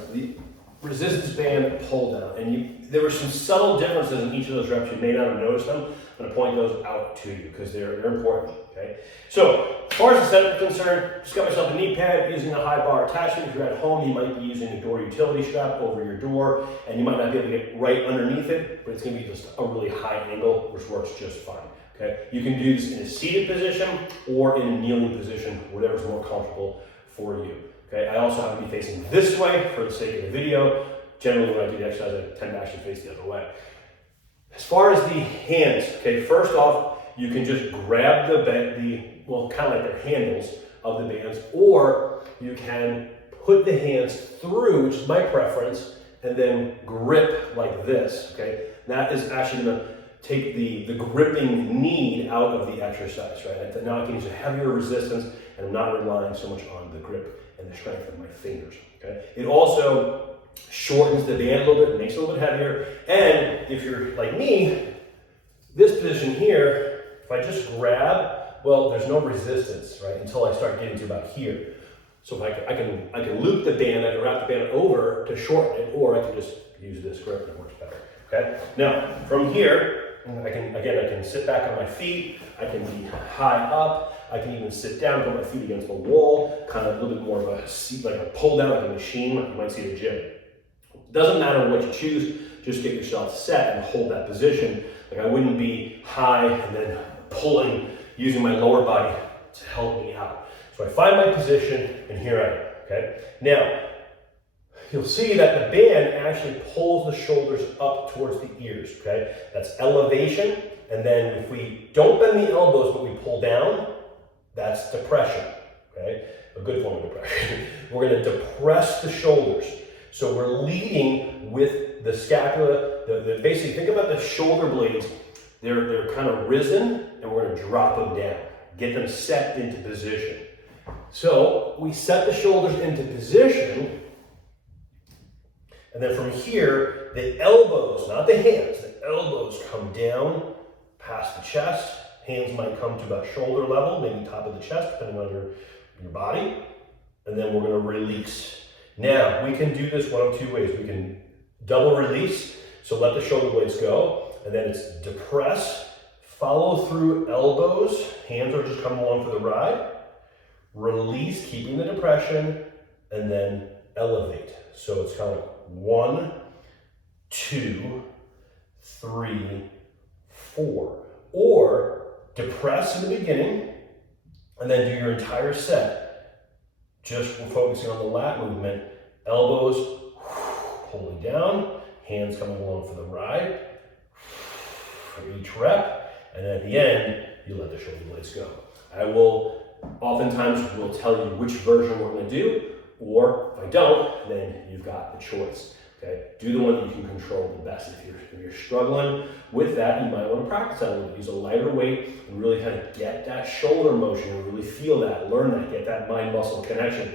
friends, the resistance band pull down. And there were some subtle differences in each of those reps. You may not have noticed them. I'm going to point those out to you because they're important. Okay. So as far as the setup is concerned, just got myself a knee pad using a high bar attachment. If you're at home, you might be using a door utility strap over your door, and you might not be able to get right underneath it, but it's going to be just a really high angle, which works just fine. Okay. You can do this in a seated position or in a kneeling position, whatever's more comfortable for you. Okay. I also have to be facing this way for the sake of the video. Generally, when I do the exercise, I tend to actually face the other way. As far as the hands, okay, first off, you can just grab well, kind of like the handles of the bands, or you can put the hands through, which is my preference, and then grip like this, okay? That is actually gonna take the gripping need out of the exercise, right? Now I can use a heavier resistance, and I'm not relying so much on the grip and the strength of my fingers, okay? It also shortens the band a little bit, makes it a little bit heavier, and if you're like me, this position here, if I just grab, well, there's no resistance, right, until I start getting to about here. So if I can loop the band, I can wrap the band over to shorten it, or I can just use this grip and it works better, okay? Now, from here, I can sit back on my feet, I can be high up, I can even sit down, put my feet against the wall, kind of a little bit more of a seat, like a pull down, like a machine, like you might see at a gym. Doesn't matter what you choose, just get yourself set and hold that position. Like I wouldn't be high and then pulling, using my lower body to help me out. So I find my position, and here I am, okay? Now, you'll see that the band actually pulls the shoulders up towards the ears, okay? That's elevation, and then if we don't bend the elbows but we pull down, that's depression, okay? A good form of depression. We're gonna depress the shoulders. So we're leading with the scapula, basically think about the shoulder blades. They're kind of risen, and we're gonna drop them down, get them set into position. So we set the shoulders into position, and then from here, the elbows, not the hands, the elbows come down past the chest. Hands might come to about shoulder level, maybe top of the chest, depending on your body. And then we're gonna release. Now, we can do this one of two ways. We can double release, so let the shoulder blades go, and then it's depress, follow through elbows, hands are just coming along for the ride, release, keeping the depression, and then elevate. So it's kind of like 1, 2, 3, 4. Or depress in the beginning, and then do your entire set. Just focusing on the lat movement, elbows pulling down, hands coming along for the ride for each rep, and then at the end, you let the shoulder blades go. I will oftentimes tell you which version we're going to do, or if I don't, then you've got the choice. Okay, do the one that you can control the best. If you're struggling with that, you might want to practice that a little bit. Use a lighter weight and really kind of get that shoulder motion and really feel that, learn that, get that mind-muscle connection.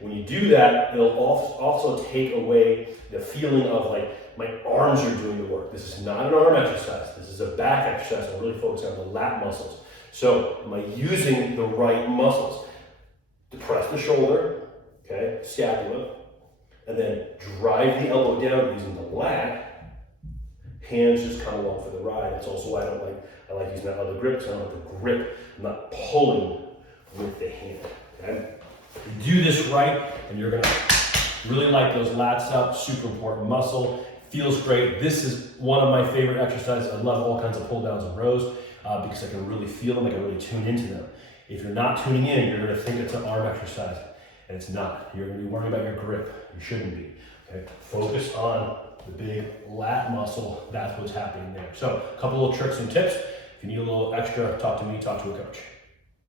When you do that, it'll also take away the feeling of like my arms are doing the work. This is not an arm exercise. This is a back exercise. I'm really focusing on the lat muscles. So am I using the right muscles? Depress the shoulder, okay, scapula, and then drive the elbow down using the lat. Hands just come along for the ride. It's also why I like using that other grip, so I don't have to grip. I'm not pulling with the hand. Okay? You do this right, and you're gonna really light those lats up. Super important muscle. Feels great. This is one of my favorite exercises. I love all kinds of pull downs and rows because I can really feel them. I can really tune into them. If you're not tuning in, you're gonna think it's an arm exercise. And it's not. You're going to be worrying about your grip. You shouldn't be. Okay? Focus on the big lat muscle. That's what's happening there. So a couple little tricks and tips. If you need a little extra, talk to me, talk to a coach.